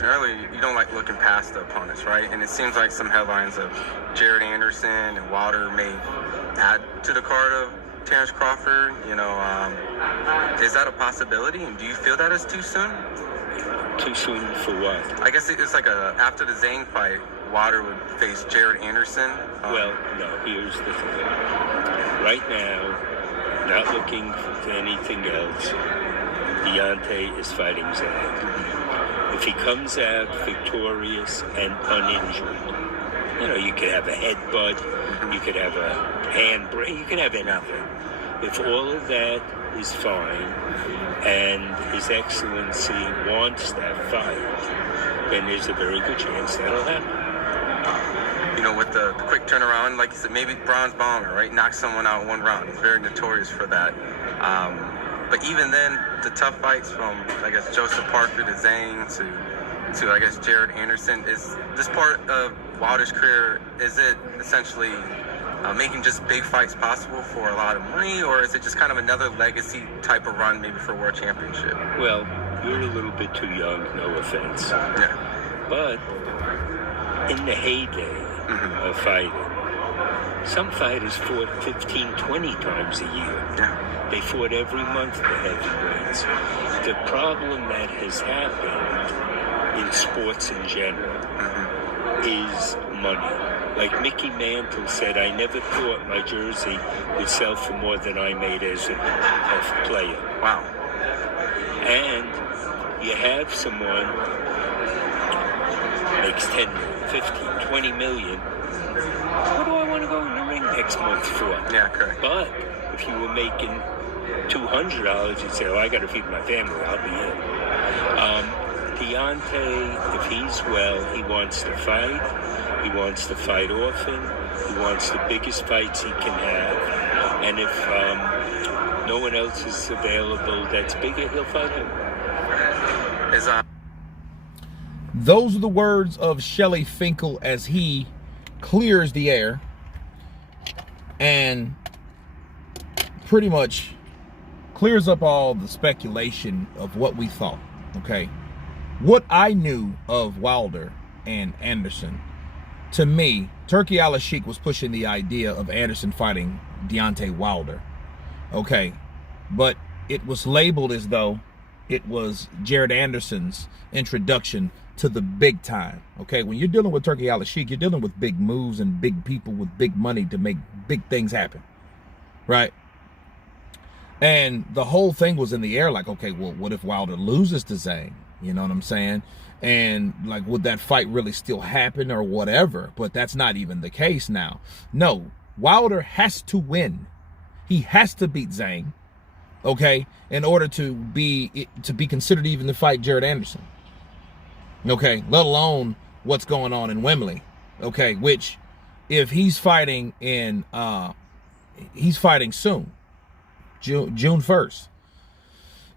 mentioned earlier, you don't like looking past the opponents, right? And it seems like some headlines of Jared Anderson and Wilder may add to the card of Terrence Crawford. Is that a possibility? And do you feel that is too soon? Too soon for what? I guess it's like after the Zhang fight, Wilder would face Jared Anderson. Well, no, here's the thing. Right now, not looking for anything else, Deontay is fighting Zhang. If he comes out victorious and uninjured, you could have a headbutt, you could have a handbrake, you could have anything. If all of that is fine and His Excellency wants that fight, then there's a very good chance that'll happen. With the quick turnaround, like you said, maybe bronze bomber, right? Knock someone out in one round. He's very notorious for that. But even then, the tough fights from, I guess, Joseph Parker to Zhang to I guess, Jared Anderson, is this part of Wilder's career, is it essentially making just big fights possible for a lot of money, or is it just kind of another legacy type of run maybe for World Championship? Well, you're a little bit too young, no offense. Yeah. But in the heyday of fighting, some fighters fought 15, 20 times a year. Yeah. They fought every month, the heavyweights. The problem that has happened in sports in general is money. Like Mickey Mantle said, I never thought my jersey would sell for more than I made as a player. Wow. And you have someone makes 10 million, 15, 20 million. What do I want to go in the ring next month for? Yeah, correct. But if you were making $200, you'd say, oh, I got to feed my family, I'll be in. Deontay, if he's well, he wants to fight. He wants to fight often. He wants the biggest fights he can have. And if no one else is available that's bigger, he'll fight him. Those are the words of Shelly Finkel as he clears the air and pretty much clears up all the speculation of what we thought, okay? What I knew of Wilder and Anderson, to me, Turki Al-Sheikh was pushing the idea of Anderson fighting Deontay Wilder, okay? But it was labeled as though it was Jared Anderson's introduction to the big time, okay? When you're dealing with Turki Al-Sheikh, you're dealing with big moves and big people with big money to make big things happen, right? And the whole thing was in the air, like, okay, well, what if Wilder loses to Zhang? You know what I'm saying? And like, would that fight really still happen or whatever? But that's not even the case now. No, Wilder has to win. He has to beat Zhang, okay, in order to be considered even to fight Jared Anderson. Okay, let alone what's going on in Wembley. Okay, which if he's fighting in he's fighting soon. June 1st.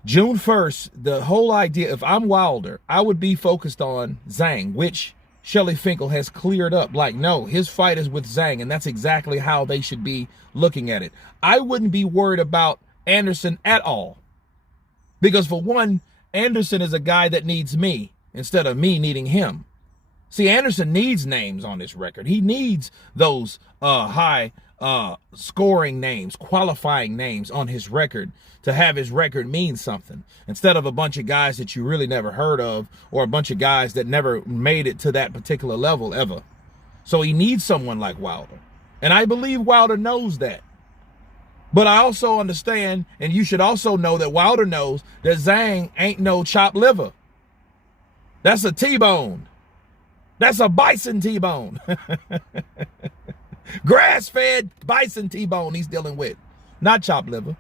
June 1st, the whole idea, if I'm Wilder, I would be focused on Zhang, which Shelly Finkel has cleared up. Like, no, his fight is with Zhang, and that's exactly how they should be looking at it. I wouldn't be worried about Anderson at all. Because for one, Anderson is a guy that needs me instead of me needing him. See, Anderson needs names on this record. He needs those high scoring names, qualifying names on his record to have his record mean something, instead of a bunch of guys that you really never heard of, or a bunch of guys that never made it to that particular level ever. So he needs someone like Wilder. And I believe Wilder knows that. But I also understand, and you should also know that Wilder knows that Zhang ain't no chopped liver. That's a T-bone. That's a bison T-bone. Grass-fed bison T-bone he's dealing with, not chopped liver.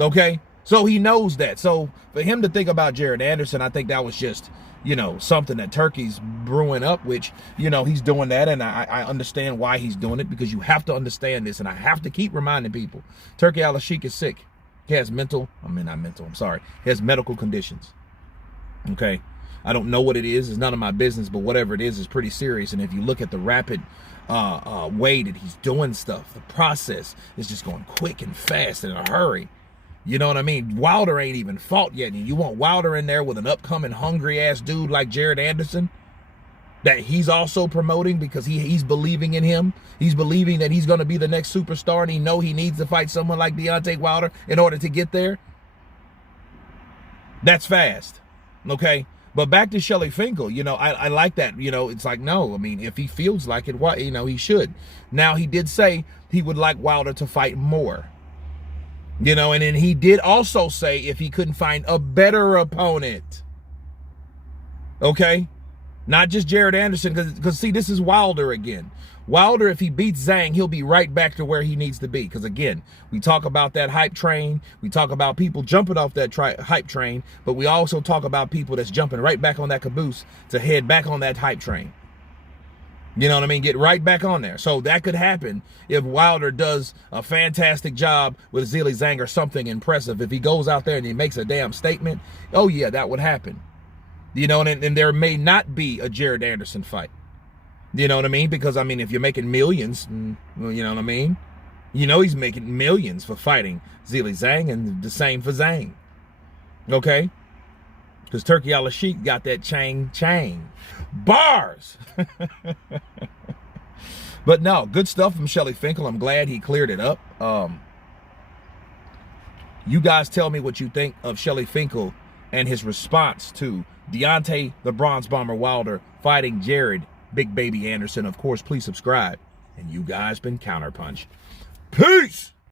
Okay? So he knows that. So for him to think about Jared Anderson, I think that was just, something that Turki's brewing up, which, he's doing that. And I understand why he's doing it, because you have to understand this. And I have to keep reminding people, Turki Al-Sheikh is sick. He has He has medical conditions. Okay? I don't know what it is. It's none of my business, but whatever it is pretty serious. And if you look at the rapid way that he's doing stuff, the process is just going quick and fast and in a hurry. You know what I mean? Wilder ain't even fought yet. And you want Wilder in there with an upcoming hungry ass dude like Jared Anderson that he's also promoting because he's believing in him. He's believing that he's going to be the next superstar, and he needs to fight someone like Deontay Wilder in order to get there. That's fast. Okay? But back to Shelly Finkel, you know, I like that. You know, it's like, no, I mean, if he feels like it, you know, he should. Now, he did say he would like Wilder to fight more. You know, and then he did also say if he couldn't find a better opponent. Okay? Not just Jared Anderson, because see, this is Wilder again. Wilder, if he beats Zhang, he'll be right back to where he needs to be. Because again, we talk about that hype train. We talk about people jumping off that hype train. But we also talk about people that's jumping right back on that caboose to head back on that hype train. You know what I mean? Get right back on there. So that could happen if Wilder does a fantastic job with Zhilei Zhang or something impressive. If he goes out there and he makes a damn statement, oh yeah, that would happen. You know, and there may not be a Jared Anderson fight. You know what I mean? Because, I mean, if you're making millions, you know what I mean? You know he's making millions for fighting Zhilei Zhang, and the same for Zhang. Okay? Because Turkey Al-Sheikh got that chang. Bars! But no, good stuff from Shelly Finkel. I'm glad he cleared it up. You guys tell me what you think of Shelly Finkel and his response to Deontay the Bronze Bomber Wilder fighting Jared Big Baby Anderson. Of course, please subscribe. And you guys been Counterpunched. Peace!